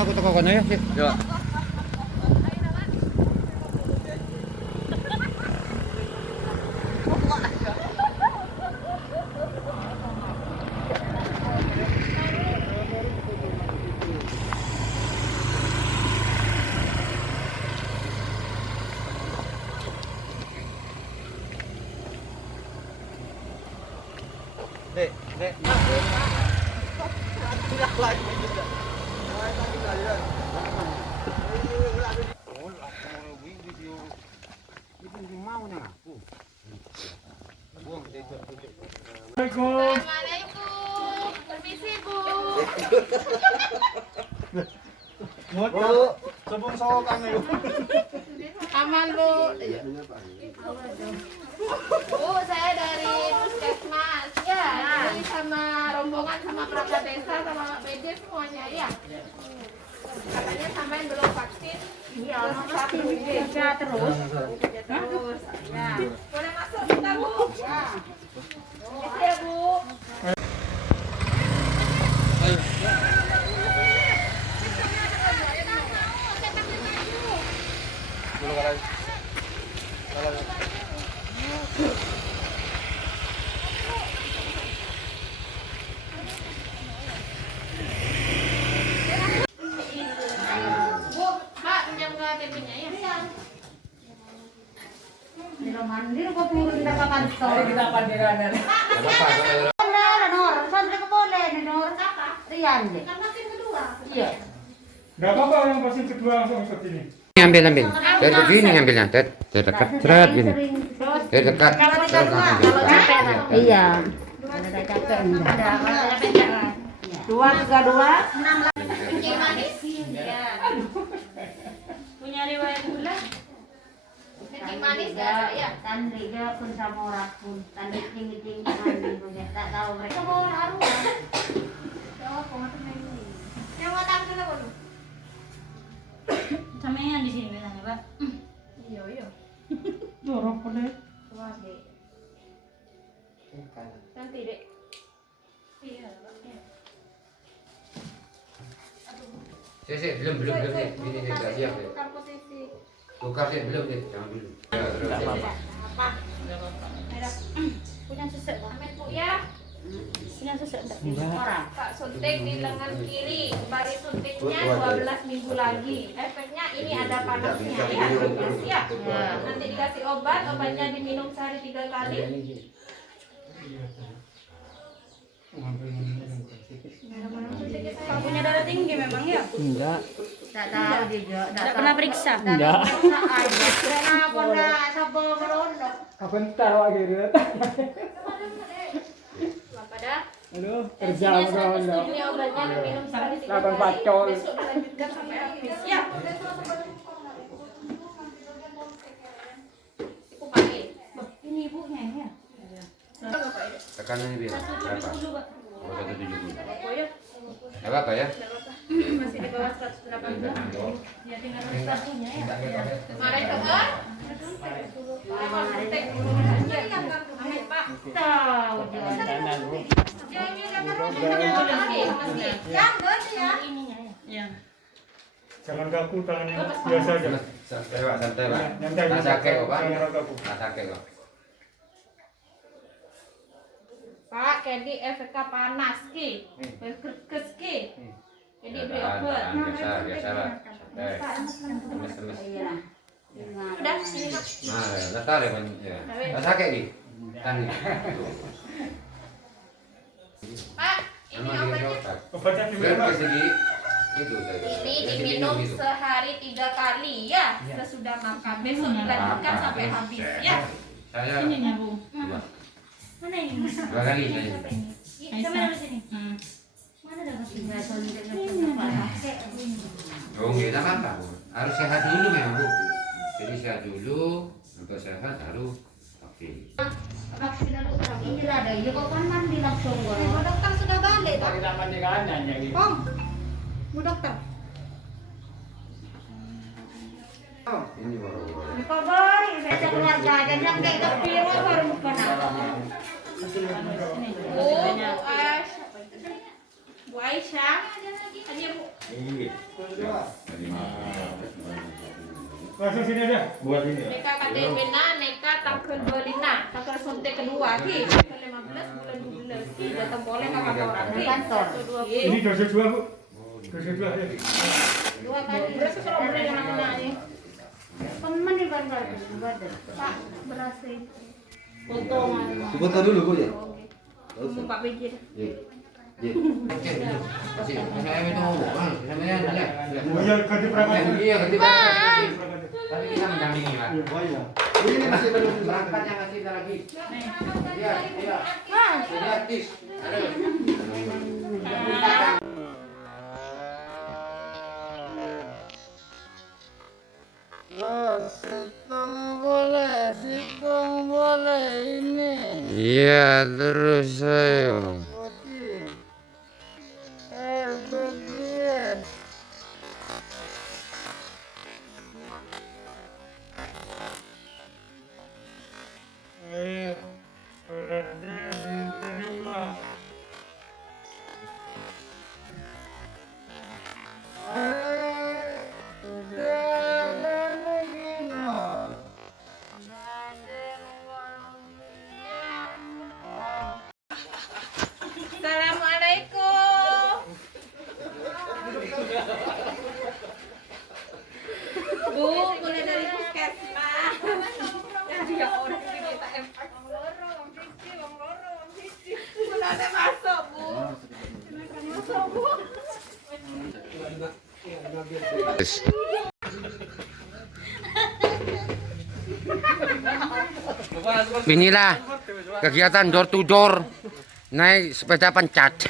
aku teko kono ya. Yo. Dek, dek. Tidak lagi juga. Assalamualaikum. Permisi, Bu. Bu, sebelum sokan yuk. Aman, Bu. Bu, saya dari Puskesmas. Ya, ini sama rombongan sama perangkat desa sama BD semuanya ya. Katanya sampai belum vaksin. Iya, vaksin kerja terus. Terus. Ya. Boleh masuk kita, Bu? Ya. Ya, Bu. Bu, Mbak, pinjam ke TV-nya ya? Mandir kok turun kita ke kantor. Kita pandiranan. Santri ke boleh, nomor apa? Rian deh. Kan vaksin kedua. Iya. Enggak apa-apa yang vaksin kedua langsung ikut ini. Ambil. Dari begini ngambilnya, terdekat, seret gini. Terdekat. Kalau capek, iya. Ada capek enggak? Ada. 232 Kencing manis? Iya. Punya riwayat gula? Kencing manis ya, ya. Tandri dia pun sama orang pun. Tandri tinggi punya. Tak tahu mereka mau harum. Yang mau tampil apa lu? Sama yang di sini bilang Pak. Iya. Dorong boleh. Wah, Dek. Nanti, Dek. Iya, Pak. Sih, belum nih. Ini enggak siap ya. Tukar posisi. Tukar sih belum nih, jangan dulu. Terus. Apa? Punya sesek, Amin, Bu ya. Punya sesek enggak? Orang. Pak suntik di lengan kiri. Kembali suntiknya 12 minggu lagi. Efeknya ini ada panasnya ya. Ya. Nanti dikasih obatnya diminum sehari 3 kali. Pak punya darah tinggi memang ya? Enggak. Tak tahu juga. Enggak pernah periksa. Enggak. Kenapa enggak sabar merondok? Bentar akhirnya. Bapak dah. Aduh, kerja Tensinya bro. Ini obatnya diminum sehari 3 Lapan kali. pacol. Besok dilanjutkan sampai habis. Ya. Ibu pakai. Ini ibunya ya? Tekanannya biar berapa? Dulu Pak. Oh, 170. Oh ya. Enggak apa-apa ya. Masih di bawah 180. Ya tinggal satunya ya. Kemarin dengar? Pak suntik. Amin, Pak. Tahu dia. Ya ini jangan Ininya ya. Iya. Jangan kaku tangannya biasa aja. Santai, Pak. Nyantai. Tak sakit kok, Pak. Jangan kaku. Tak sakit kok. Pak, jadi efeknya panas ki, berkes ki. Jadi beri obat. Biasa lah. Temes. Iya. Udah, sini Pak. Nah, letar ya, ya. Tak sakit nih. Kan. Pak, ini obatnya. Obatnya Biar gimana? kesini itu tadi. Ini Yang diminum itu. sehari 3 kali ya, sesudah makan. Besok dilanjutkan sampai habis ya. Saya Ininya Bu. dua. Mana ini? 2 kali saya. Sama dari sini. Mana darah Tiga suntik apa? Oh, kita kan tahu. Harus sehat dulu memang, Bu. Jadi sehat dulu, untuk sehat baru vaksin. Vaksin dulu. Ini lah ada. Ya kok kan mandi langsung Bu gua. dokter sudah balik, Pak. Kita mandi kanan ya gitu. Kong, Bu dokter. Ini baru. Kok boy, saya keluarga aja sampai ke piro baru bukan. Bu Aisyah. Bu Aisyah. Aja Bu. Iya. Langsung sini aja. Buat ini. Neka KTP-na, neka tangkel 25, tangkel suntik kedua, ki. Tangkel 15 bulan 12, ki. Datang boleh kakak orang, ki. Kantor. 1, 2, Ini dosis 2, Bu. Dosis 2 ya. 2 kali. Berarti kalau boleh yang mana nih? Temen di kantor. Pak, berhasil. Foto mana? Foto dulu Bu ya. Pak PJ. Kasih, saya itu ngomong, namanya ada. Oh iya, ganti perangkat. Iya, ganti berangkat. Tapi kita mendampingi, Pak. Oh iya. Ini masih belum Berangkat yang kasih kita lagi. Iya, iya. Ini artis. Aduh. Iya, terus saya. Assalamualaikum. Bu, boleh dari puskesmas. Jadi ya orang ini kita empat. Wong loro, wong siji. Boleh masuk, Bu. Masuk, Bu. Inilah kegiatan door to door naik sepeda pencat.